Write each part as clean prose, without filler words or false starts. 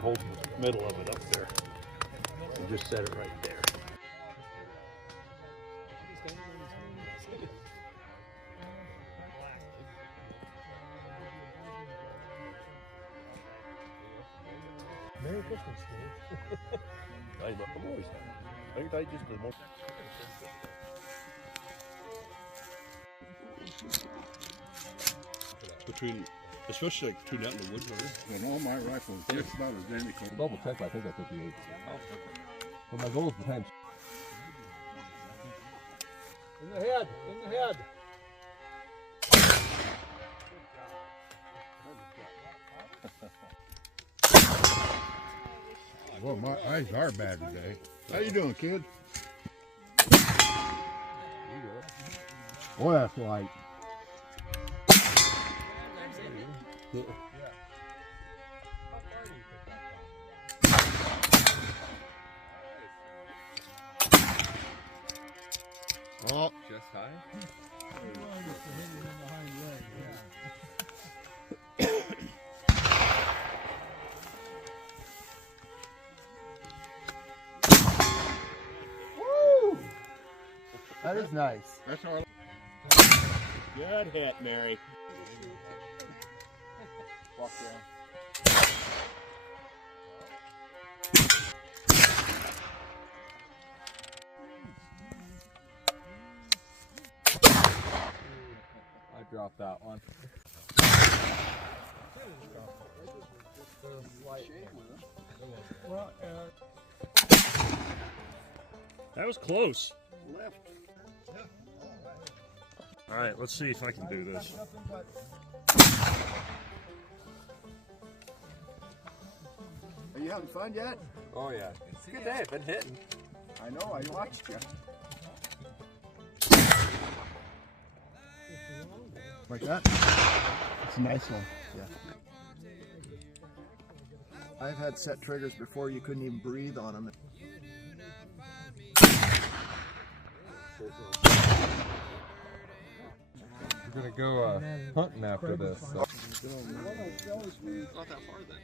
Hold the middle of it up there and just set it right there. Merry Christmas, Steve. I'm always happy. I think I just did more. Between, especially like between that and the wood burner. And all my rifles, just about as Denny could. Double check, I think I 58. Well, my goal is behind. In the head, in the head. Well, my eyes are bad today. How you doing, kid? Boy, that's light. Oh, Just high? Woo! That is nice. that's all. Good hit, Mary. Walk down. I dropped that one. That was close. Left. All right, let's see if I can do this. Are you having fun yet? Oh yeah. It's a good day, been hitting. I know, I watched you. Like that? It's a nice one. Yeah. I've had set triggers before you couldn't even breathe on them. We're gonna go hunting after this. So. Not that far then.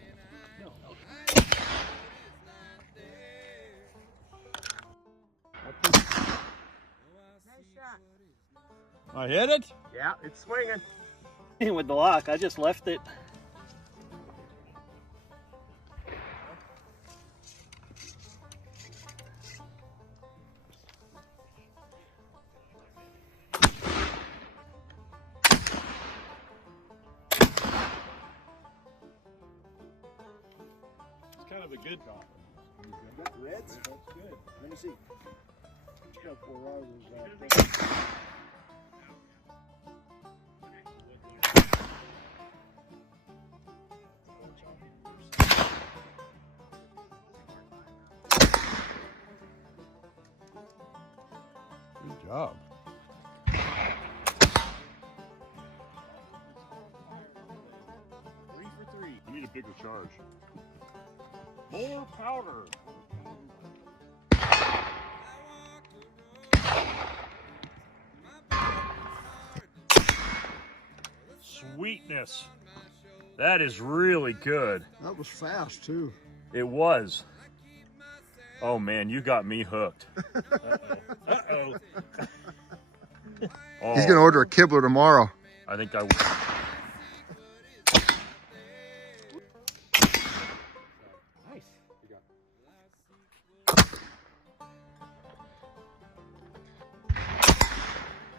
I hit it? Yeah, it's swinging. With the lock, I just left it. It's kind of a good call. You got reds? That's good. Let me see. Good job. 3 for 3. You need a bigger charge. More powder. Sweetness. That is really good. That was fast too. It was. Oh man, you got me hooked. Uh-oh. Oh, He's gonna order a Kibler tomorrow. I think I will. Nice.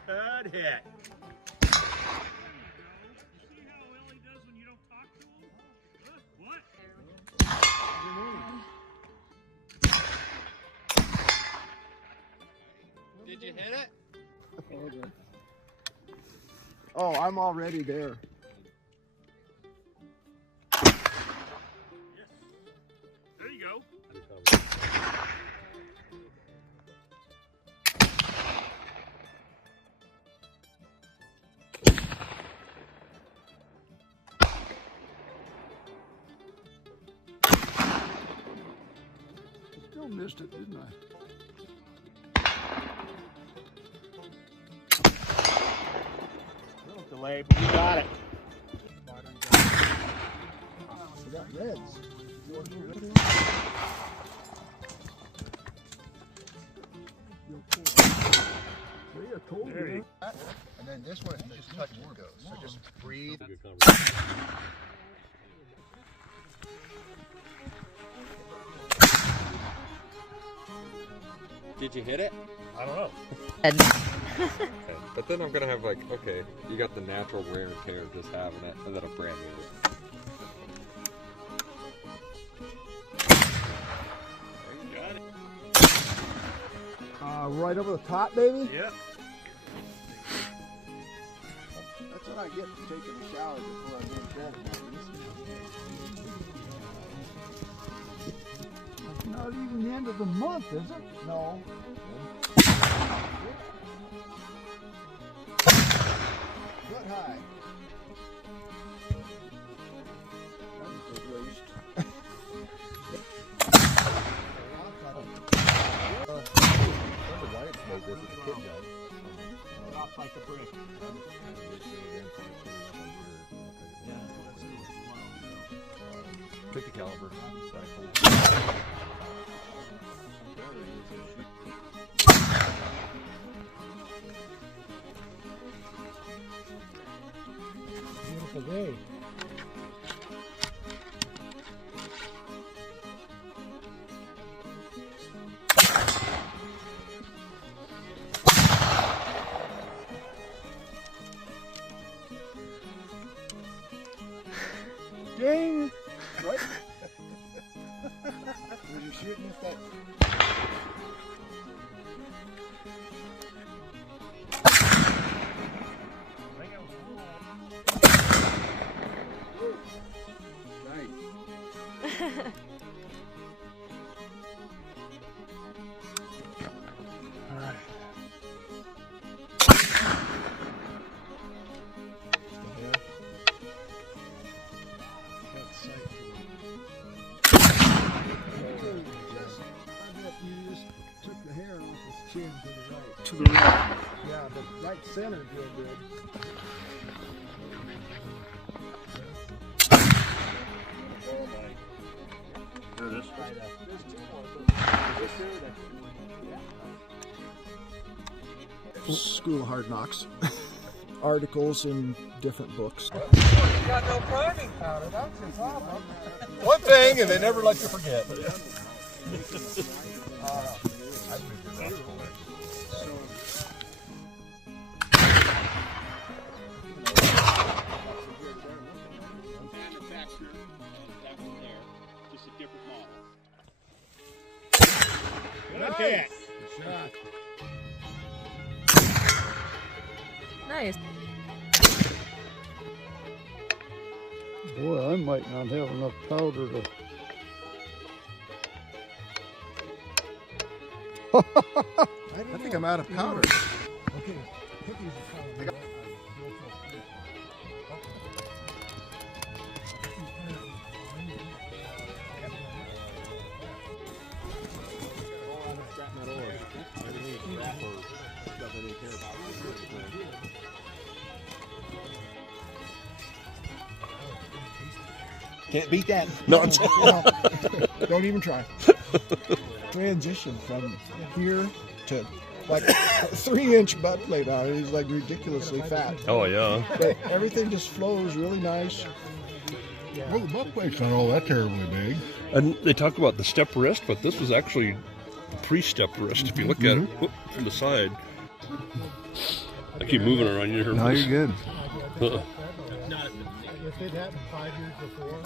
Good hit. Did you hit it? Oh, I'm already there. Yes. There you go. Still missed it, didn't I? Delay, but we got it. We got reds. And then this one, you just touch it and it goes. So just breathe. Did you hit it? I don't know. Okay. But then I'm gonna have like, okay, you got the natural wear and tear of just having it, and then a brand new one. Right over the top, baby? Yep. That's what I get for taking a shower before I go to bed. It's not even the end of the month, is it? No. Foot high. That was a waste. Drops like a brick. Pick the caliber. Beautiful day. Dang! Right? When you're shooting at that. Nice. All right. To the right. Yeah, the right center is real good. Here it is. School of Hard Knocks. Articles in different books. Got no priming powder, that's your problem. One thing, and they never let you forget. Good Shot. Nice. Boy, I might not have enough powder to. I think I'm out of powder. Okay. Can't beat that. No, don't even try. Transition from here to like 3-inch butt plate on it. He's like ridiculously fat. Oh, yeah. But everything just flows really nice. Well, the butt plate's not all that terribly big. And they talk about the step wrist, but this was actually a pre-step wrist if you look at it from the side. I keep moving it on you. No, you're good. Uh-uh. If it happened 5 years before,